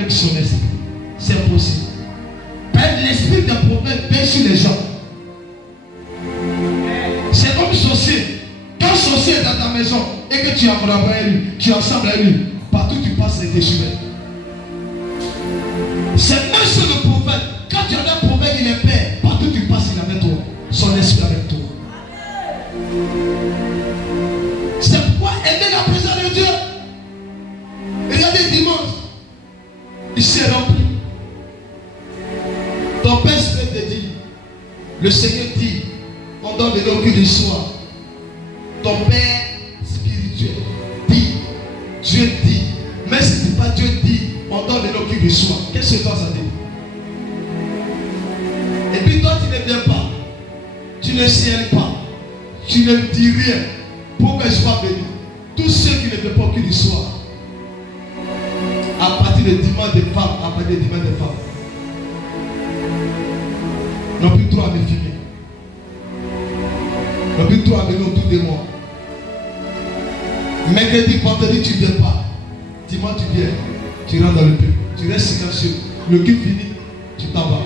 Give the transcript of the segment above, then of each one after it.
avec son esprit. C'est possible. L'esprit des prophètes pèse sur les gens. C'est comme sorcier. Quand sorcier est dans ta maison et que tu as collaboré avec lui, tu ensemble avec lui, partout tu passes, il t'échoue. C'est même sur le prophète. Quand tu as un prophète, il est père. Partout tu passes, il est avec toi. Son esprit avec toi. C'est pourquoi aimer la présence de Dieu. Regardez dimanche. Il s'est rempli. Ton père te dit. Le Seigneur dit. On doit venir au culte du soir. Ton père spirituel dit. Dieu dit. Mais si ce n'est pas Dieu dit. On doit venir au culte du soir. Qu'est-ce que toi ça dit? Et puis toi tu ne viens pas. Tu ne siennes pas. Tu ne dis rien pour que je sois béni. Tous ceux qui ne veulent pas au culte du soir. À partir de dimanche des femmes. À partir de dimanche des femmes. N'ont plus droit à me filmer. N'ont plus droit à venir autour de moi. Mercredi, vendredi, tu ne viens pas. Dimanche, tu viens. Tu rentres dans le peuple. Tu restes silencieux. Le culte finit, tu t'en vas.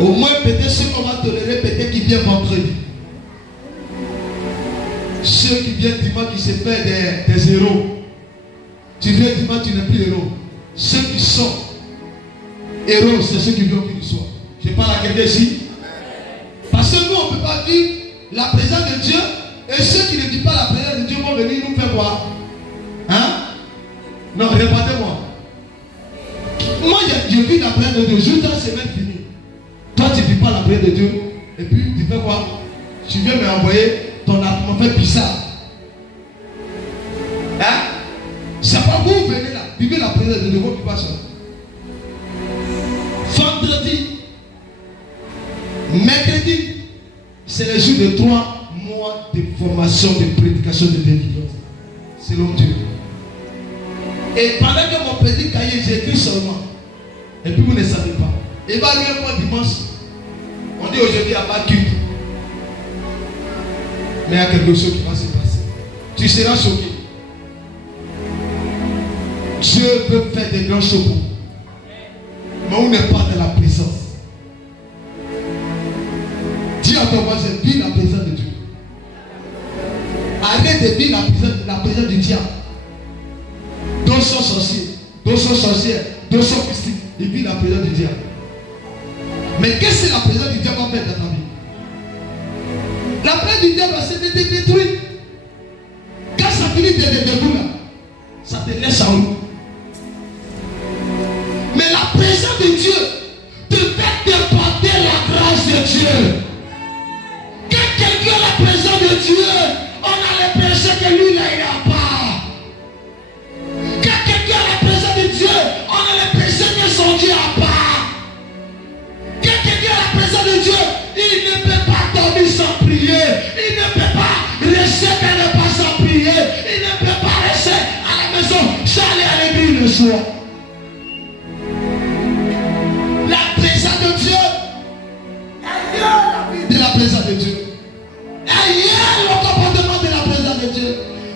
Au moins, peut-être ceux qu'on va tolérer, peut-être qui viennent vendredi. Ceux qui viennent dimanche, qui se fait des héros. Tu viens dimanche, tu n'es plus héros. Ceux qui sont héros, c'est ceux qui viennent au culte du soir. Je parle à quelqu'un ici. Parce que nous, on ne peut pas vivre la présence de Dieu. Et ceux qui ne vivent pas la présence de Dieu vont venir nous faire quoi? Hein? Non, répétez-moi. Moi, je vis la présence de Dieu. Juste la semaine finie. Toi, tu ne vis pas la présence de Dieu. Et puis, tu fais quoi? Tu viens m'envoyer ton argument fait bizarre. Hein? C'est pas vous venez là. Vivez la présence de Dieu. Vous ne pas ça. Vendredi. Mercredi. C'est le jour de 3 mois de formation, de prédication, de délivrance. Selon Dieu. Et pendant que mon petit cahier, j'écris seulement. Et puis vous ne savez pas. Évaluez-moi dimanche. On dit aujourd'hui il n'y a pas de culte. Mais il y a quelque chose qui va se passer. Tu seras choqué. Dieu veut faire des grands choses. Mais on n'est pas dans la présence. Dis à ton voisin, vis la présence de Dieu. Arrête de vivre la présence du diable. D'autres sont sorciers, d'autres sont sorcières, d'autres sont mystiques. Ils vivent la présence du diable. Mais qu'est-ce que la présence du diable va faire dans ta vie? La présence du diable, c'est de te détruire. Quand ça finit de te détruire, ça te laisse en haut. Mais la présence de Dieu te fait déporter la grâce de Dieu. Quand quelqu'un a la présence de Dieu, on a l'impression que lui, là, il n'a pas. Quand quelqu'un a la présence de Dieu, on a l'impression que son Dieu n'a pas. Quand quelqu'un a la présence de Dieu, il ne peut pas dormir sans prier. Il ne peut pas rester quelque part sans prier. Il ne peut pas rester à la maison sans aller à l'église le soir. La présence de Dieu, elle est la vie de la présence de Dieu. Elle est le comportement de la présence de Dieu.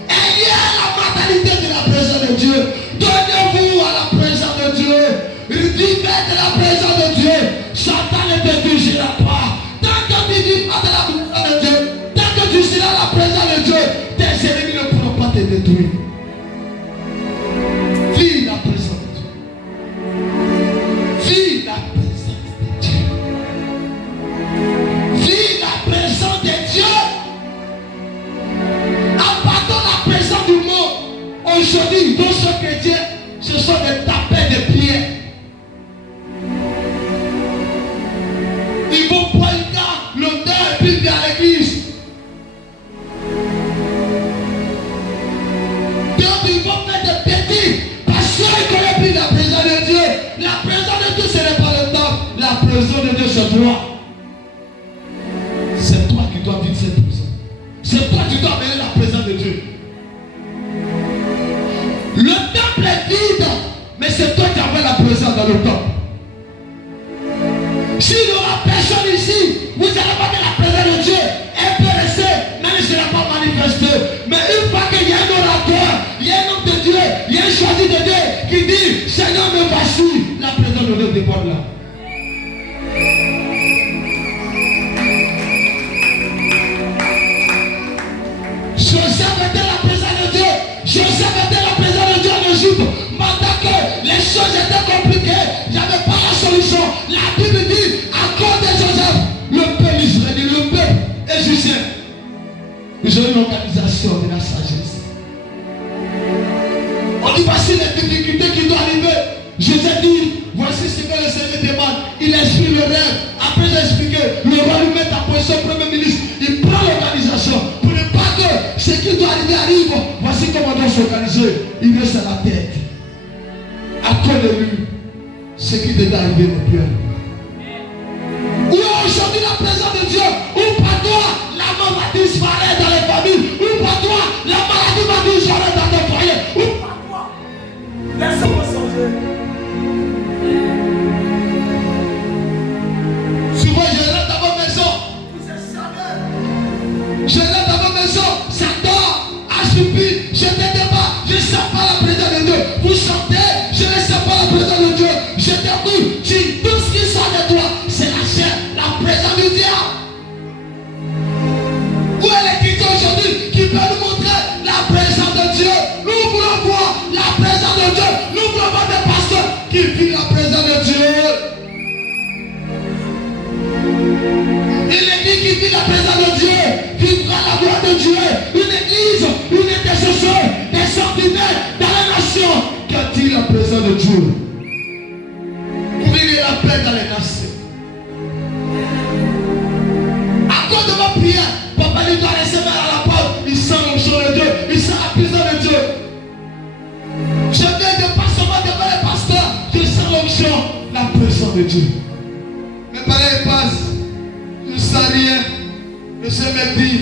Elle est la mentalité de la présence de Dieu. Donnez-vous à la présence de Dieu. Vivez de la présence de Dieu. Satan ne te touchera pas. Tant que tu vis pas de la présence de Dieu, tant que tu seras la présence de Dieu, tes ennemis ne pourront pas te détruire. Vis la présence de Dieu. Vis la présence de Dieu. Vis la présence de Dieu. Abandonne la présence du monde. Aujourd'hui, tous ceux chrétiens, ce sont des tapets de pierre. Ils vont prendre l'odeur et puis vers l'église. Donc ils vont faire des bêtises parce qu'ils connaissent plus la présence de Dieu. La présence de Dieu, ce n'est pas le temps. La présence de Dieu, c'est toi. C'est toi qui dois vivre cette présence. C'est toi qui dois amener la présence de Dieu. Le temple est vide, mais c'est toi qui amènes la présence dans le temple. S'il n'y aura personne ici, vous allez pas de la présence de Dieu. Elle peut rester, mais elle ne sera pas manifestée. Mais une fois qu'il y a un orateur, il y a un homme de Dieu, il y a un choisi de Dieu, pouvez dépendre là. Joseph était la présence de Dieu. Joseph était la présence de Dieu en Égypte. Pendant que les choses étaient compliquées, il n'y avait pas la solution. La Bible dit, à cause de Joseph, le peuple israélien, le peuple égyptien, ils ont une organisation de la sagesse. On dit, voici les difficultés qui doivent arriver. Joseph dit, voici ce que le Seigneur demande. Il explique le rêve. Après d'expliquer, le roi lui met en position premier ministre. Il prend l'organisation pour ne pas que ce qui doit arriver arrive. Voici comment on doit s'organiser. Il reste à la tête. À cause de lui, ce qui devait arriver n'est plus. Où est aujourd'hui la présence de Dieu? Où par toi, la mort va disparaître dans les familles? Où par toi, la maladie va disparaître dans ton foyer? Où par toi, laisse-moi changer. Souvent, je rentre dans ma maison. Vous êtes jamais. Je rentre dans ma maison. Ça dort, assoupli. Je ne t'aide pas. Je ne sens pas la présence de Dieu. Vous sentez, je ne sens pas la présence de Dieu. Je t'écoute. Tout ce qui sort de toi, c'est la chair, la présence du diable. Où est l'écriture aujourd'hui qui peut nous montrer la présence de Dieu? Nous voulons voir la présence de Dieu. Nous voulons voir des pasteurs qui vivent la présence de Dieu. Une église qui vit la présence de Dieu vivra la gloire de Dieu. Une église, une intercession, des ordinaires dans la nation qui attire la présence de Dieu. Pour qu'il y ait la paix dans les nations. À cause de ma prière, papa lui doit laisser mal à la porte. Il sent l'onction de Dieu, il sent la présence de Dieu. Je viens de pas seulement devant les pasteurs, je sens l'onction, la présence de Dieu. Mes pareils passent. Je ne sens rien. Le Seigneur me dit,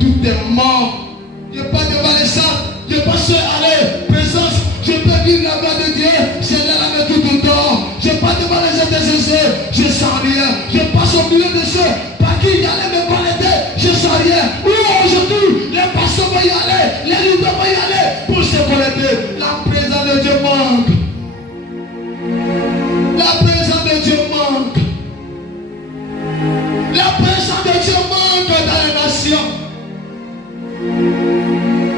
tout est mort. Je ne pas devant les sables. Je passe à aller, présence. Je peux vivre la gloire de Dieu. C'est là la tout le temps. Je ne pas devant les intercesseurs. Je ne sens rien. Je passe au milieu de ceux par qui il allait me connecter. Je ne sens rien. Où aujourd'hui, les pasteurs vont y aller. Les leaders vont y aller pour se connecter. La présence de Dieu manque. La présence de Dieu manque. La présence de Dieu manque dans les nations.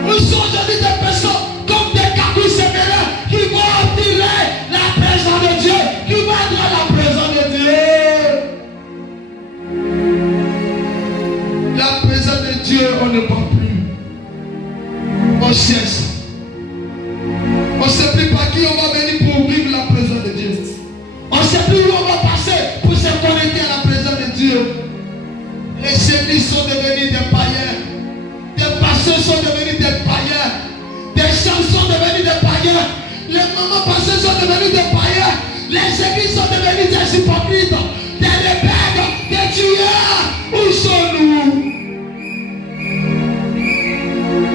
Nous sommes aujourd'hui des personnes comme des cacous sévères qui vont attirer la présence de Dieu, qui vont attirer la présence de Dieu. La présence de Dieu, on ne parle plus. On cherche. On ne sait plus par qui on va venir pour vivre la présence de Dieu. On ne sait plus où on va passer pour se connecter à la présence de Dieu. Les églises sont devenus des païens. Des pasteurs sont devenus des païens. Des gens sont devenus des païens. Les mamans pasteurs sont devenus des païens. Les églises sont devenues des hypocrites, des rebelles, des tueurs. Où sommes-nous?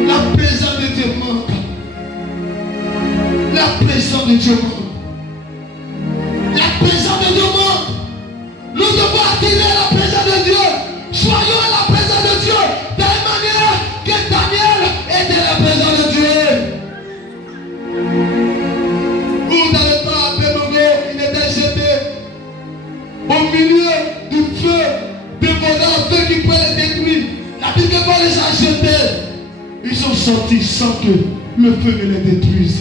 La présence de Dieu manque. La présence de Dieu manque. La présence de Dieu manque. Nous devons attirer la présence de Dieu. Soyons à la présence de Dieu de la manière que Daniel était la présence de Dieu. Où dans le temps à Bénogo, il était jeté au milieu du feu, dévorant un feu qui peut les détruire. La Bible va les a jetés. Ils sont sortis sans que le feu ne les détruise.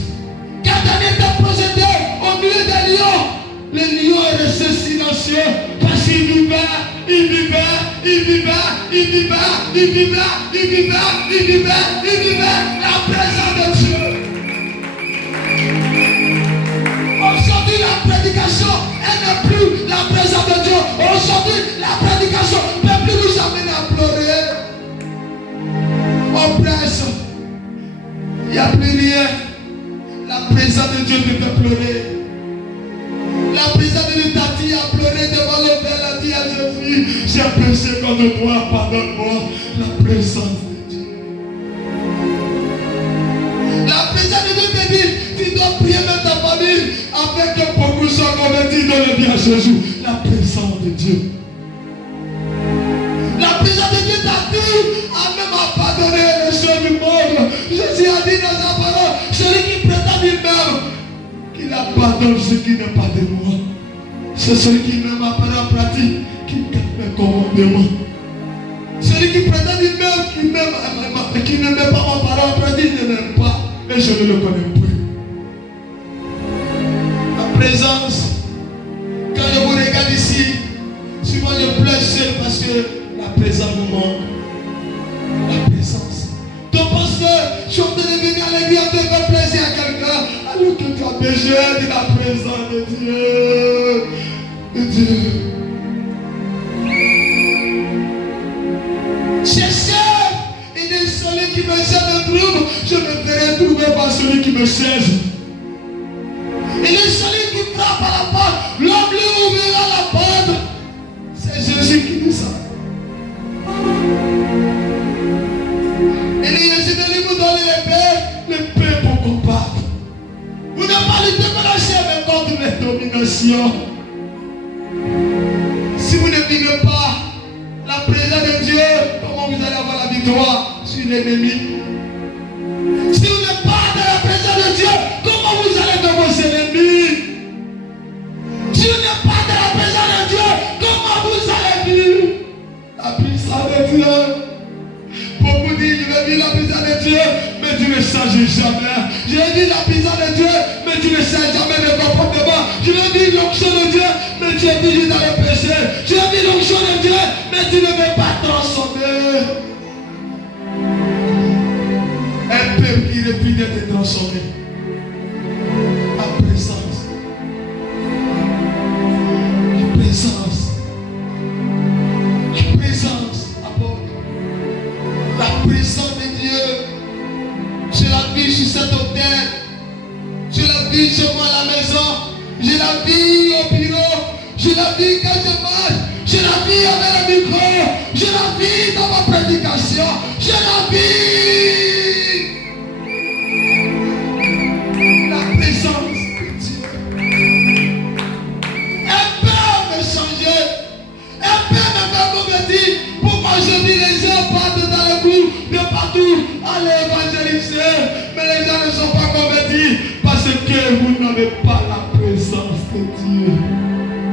Quand Daniel était projeté au milieu des lions, les lions est resté silencieux parce qu'il vivait, il vivait, il vivait, il vivait, il vivait, il vivait, il vivait, il vivait la présence de Dieu. Aujourd'hui, la prédication, elle n'est plus la présence de Dieu. Aujourd'hui, la prédication ne peut plus nous amener à pleurer. On presse. Il n'y a plus rien. La présence de Dieu te fait pleurer. La présence de Dieu t'a dit à pleurer devant l'autel, a dit à Jésus, j'ai péché contre toi, pardonne-moi. La présence de Dieu. La présence de Dieu te dit, tu dois prier même ta famille afin que beaucoup soient convertis dans le bien à Jésus. La présence de Dieu. La présence de Dieu t'a dit à même à pardonner les choses du monde. Jésus a dit dans sa parole, celui qui prétend lui-même qu'il pardonne ce qui n'est pas de moi. C'est celui qui met ma parole en pratique, qui garde mes commandements. Celui qui prétend qui ne met pas ma parole en pratique, ne m'aime pas. Et je ne le connais plus. La présence, quand je vous regarde ici, souvent je pleure seul parce que la présence me manque. La présence. Donc parce que je suis en train de venir à l'église, de faire plaisir à quelqu'un, alors que tu as besoin de la présence de Dieu. De Dieu. Cherchez, il dit celui qui me cherche me trouve, je me ferai trouver par celui qui me cherche. Il dit celui qui frappe à la porte, l'homme lui ouvrira la porte. C'est Jésus qui dit ça. Il dit Jésus ne lui vous donne l'épée pour combattre. Vous n'avez pas lutté contre la chair mais contre les dominations. Si vous ne vivez pas la présence de Dieu, comment vous allez avoir la victoire sur l'ennemi? Si vous n'êtes pas dans la présence de Dieu, comment vous allez dans vos ennemis? Si vous n'êtes pas dans la présence de Dieu, comment vous allez vivre la puissance de Dieu? Beaucoup disent, je vais vivre la puissance de Dieu, mais tu ne changes jamais. Je vais vivre la puissance de Dieu, mais tu ne changes jamais de comportement. Je vais vivre l'onction de Dieu, mais tu es toujours dans le péché. Je vais vivre l'onction de Dieu, mais tu ne veux pas transformer. Un peuple qui refuse d'être transformé. La présence. La présence. La présence. La présence de Dieu. Je la vis sur cet hôtel. Je la vis chez moi à la maison. Je la vis au bureau. Je la vis quand je marche. Je la vis avec le micro. Je la vis dans ma prédication. Je la vis. La présence de Dieu. Elle peut me changer. Elle peut me faire convertir. Pourquoi je dis les gens partent dans le groupe de partout à l'évangéliser. Mais les gens ne sont pas convertis parce que vous n'avez pas la